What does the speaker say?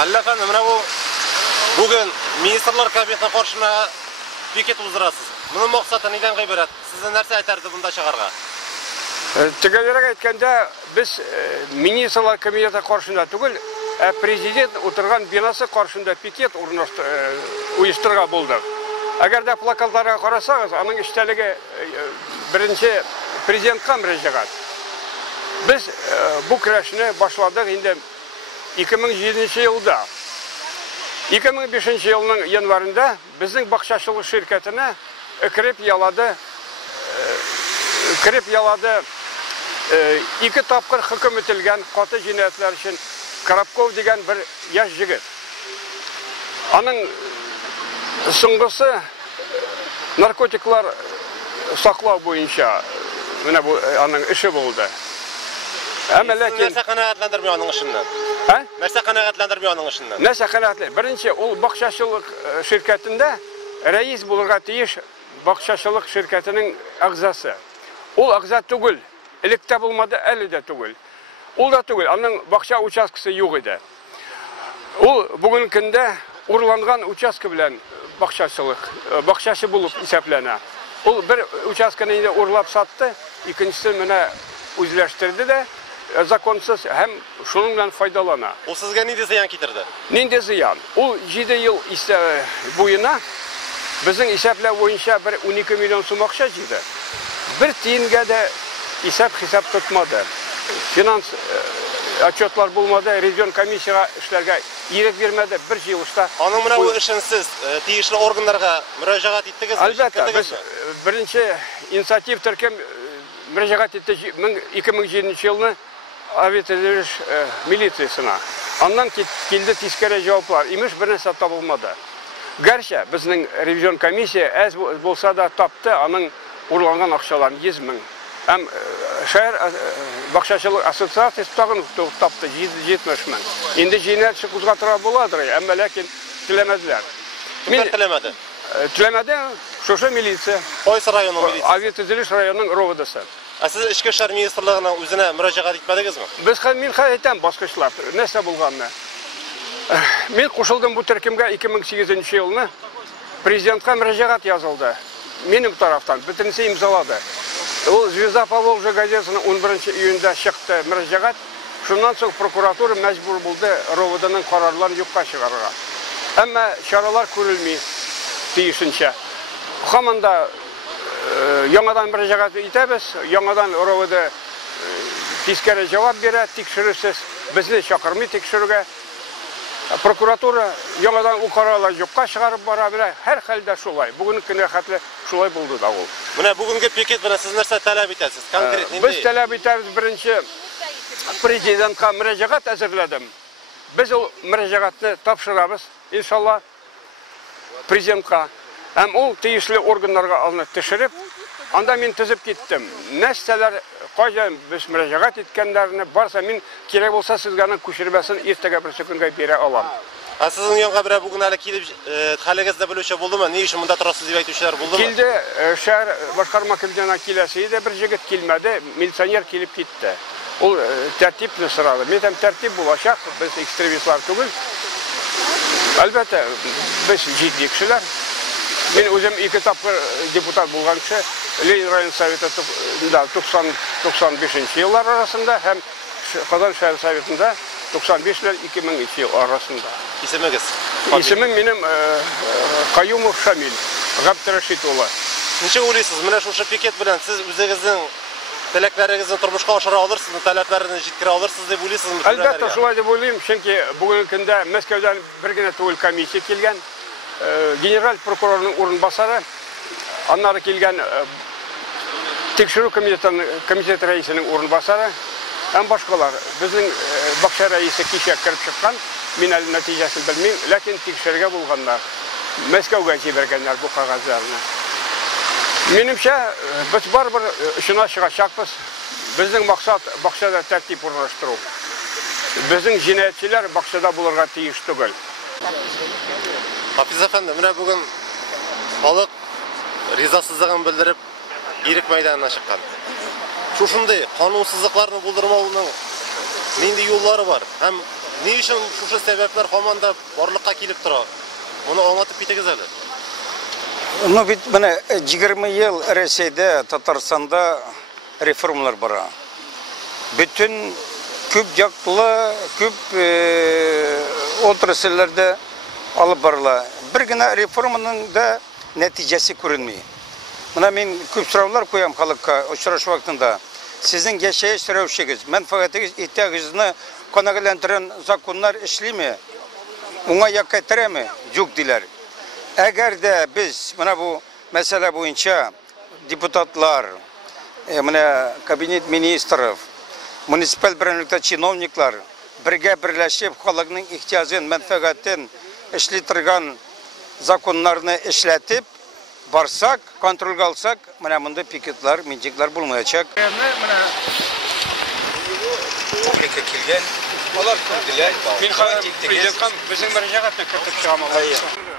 Halil efendim, bugün Ministrlar Kabinetine karşına piket uzdurasız. Bunun maksatı neden ibaret? Size nerse aytardı bunda çıkarga? Tügelerek aytkanda biz Ministrlar Kabinetine karşında tugul, prezident oturgan binası karşında piket uyuşturga buldu. Eğer de plakatlara karasağız, onun işçiliği birinci prezident'e müracaat. Biz bu kreşini başladık indi 2007 yılda. 2005 yılının yanvarında bizim bakçaçılık şirketine kirip yaladı iki tapkır hüküm etilgen katı cinayetler için Krapkov degen bir yaş jigit. Onun sıngısı narkotiklar saklav boyunca bu onun işi buldu. Nerse kanaatlandırmıyor onun işinden? Nerse kanaatlandırmıyor onun işinden? Nerse kanaatlandırmıyor? Birinci, o bakçaçılık şirketinde reis bulurga tiyiş bakçaçılık şirketinin ağzası. O ağza tugul, ilikte bulmadı, eli de tugul. O da tugul, onun bakça uçaskısı yok idi. O bugünkünde uğurlangan uçaskı bilen bakçaçı bulup hesaplana. O bir uçaskını uğurlap sattı, ikincisi mene üzleştirdi de zakonsuz hem şununla faydalana. O sizge neyde ziyan getirdi? Neyde ziyan? O 7 yıl boyuna bizim hesapla boyunca bir 12 milyon so'm akça jidi. Bir tiyinga de hesap tutmadı. Finans отчеtlар bulmadı, revizyon komissiyaga işlerge iyilik vermedi. Bir yıl işte. Onun bu işin siz tiyişli organlarga müracaat ettiniz mi? Albatta, biz birinci inisiyativ Türkiye müracaat etti 2007 yılını aviatör militsiyasına. Ondan geldi tezkere cevaplar. İmiş bir narsa tapılmadı. Gerçi bizning revizyon komissiya az bolsa da taptı, onun uğurlangan akçalarını 100 ming. Hem şehir bakçaçılık asosiyatsiyasi taptı 70 ming. Endi cinayet qo'zg'atirib bo'ladi, ammo lekin tilemediler. Kimler tilemedi? Tilemedi, şu militsiya. Qaysi rayonun militsiyasi? Aviatör rayonunun rovodasi. Siz Ichki ishlar ministrligining o'zine müracaat etmedingizmi? Biz men aytam boshqa ishlar, narsa bo'lganini. Men qo'shildim bu turkumga 2008 yılını prezidentga müracaat yazıldı. Benim taraftan bitinse imzaladı. O Zvezda Поволжья gazetesinin 11 iyunda çıktı müracaat. Şundan sonra prokuratura mecbur buldu rovodanın kararlarını yokka çıkarıra. Ama çareler görülmüyor deyişince. Hemen de yangadan müracaat etemiz, yangadan rovoda tezkere cevap verir, tekşirisiz bizni çakırmıyor tekşirge. Prokuratura yangadan o kararlar yokka çıkarıp barabire her halde şolay. Bugünkü hatlı şolay buldu da ol. Bugünkü piket bana siz nerse talep etəsiz? Konkret neydi? Biz talep etimiz birinci prezident'e müracaat hazırladım. Biz o müracaatı tapşırırız inşallah prezident'e. Hem o teyisli organlarga alınıp teşirip, anda men tizip gittim. Nesseler kaçan biz müracaat etkenlerini varsa men gerek olsa sizlerin köşirmesini ertege bir sekunde bire alam. Sizin yanına bir bugün hala kelip halegizde böyle şey buldu mu? Ne işin bunda turasız deb aytuvchilar buldu mu? Keldi, şehir başkarma kimden kelesiydi, bir jigit kelmedi, militsioner kelip gitti. O tertipli sırada. Men hem tertip bulacak, biz ekstremistler tugul. Elbette biz ciddi kişiler. Men özüm iki tapkır deputat bulgan kişi, Lenin Rayon Sovyeti 95 yıllar arasında hem Kazan Şehir Sovyeti'nde 95'ler 2002 yıl arasında. İsminiz? İsmim benim Kayumov Şamil, Gabdiraşitoğlu. Neçe uğrayısınız? Mene şu piket bilen siz özünüzün taleplerinizni turmuşqa oşira alırsınız, taleplerini jitkire alırsınız deb uylaysizmi? Albatta şulay deb uylayım, çünkü bugünkü kunda Moskvadan birgina tugul komissiya kelgan, general prokurorning o'rinbosari, anları kelgan tekshiruv komiteti raisining o'rinbosari, hem başkalar. Bizning bakça raisi kişiye kirib chiqqan, men hali natijasini bilmayman, lekin tekshirga bo'lganlar, Moskvaga jiberganlar bu qog'ozlarni. Menimcha biz baribir ishini chiqashaqmiz. Bizning maqsad bakçada tertip o'rnashtiruv. Bizning jinoyatchilar bakçada bo'lirga tegish tugul. Hafiz efendi, bugün halk rizasızlığını bildirip iyilik meydanına çıkan. Şunday kanunsuzluklarını buldurmanın neydi yolları var? Hem Ne için şu sebepler komanda borliqqa kelip tura? Bunu anlatıp bitiriz hele. Ну бит менә 20 ел Рәсәйдә, Татарстанда реформалар бара. Bütün күп яклы, күп отрасльләрдә алып барыла. Бер генә реформаның да нәтиҗәсе күренми. Менә мин күп сораулар куям халыкка очрашу вакытында. Сезнең яшәеш рәвешегез, мәнфәгатегез, ихтиягыгызны канәгатьләндергән законнар эшлиме? Уңа якка тереме? Юк диләр. Әгәр дә без менә бу мәсьәлә буенча депутатлар, менә кабинет министров, муниципаль беренлектә чиновниклар бергә берләшеп халыкның ихтияҗын, мәнфәгатен эшли торган законнарны эшләтеп барсак, контрольгә алсак, менә монда пикетлар, митинглар булмаячак. Менә публика килгән, алар күрделәр. Мин хәзер президентка безнең мөрәҗәгатьне кертеп чыгам алар.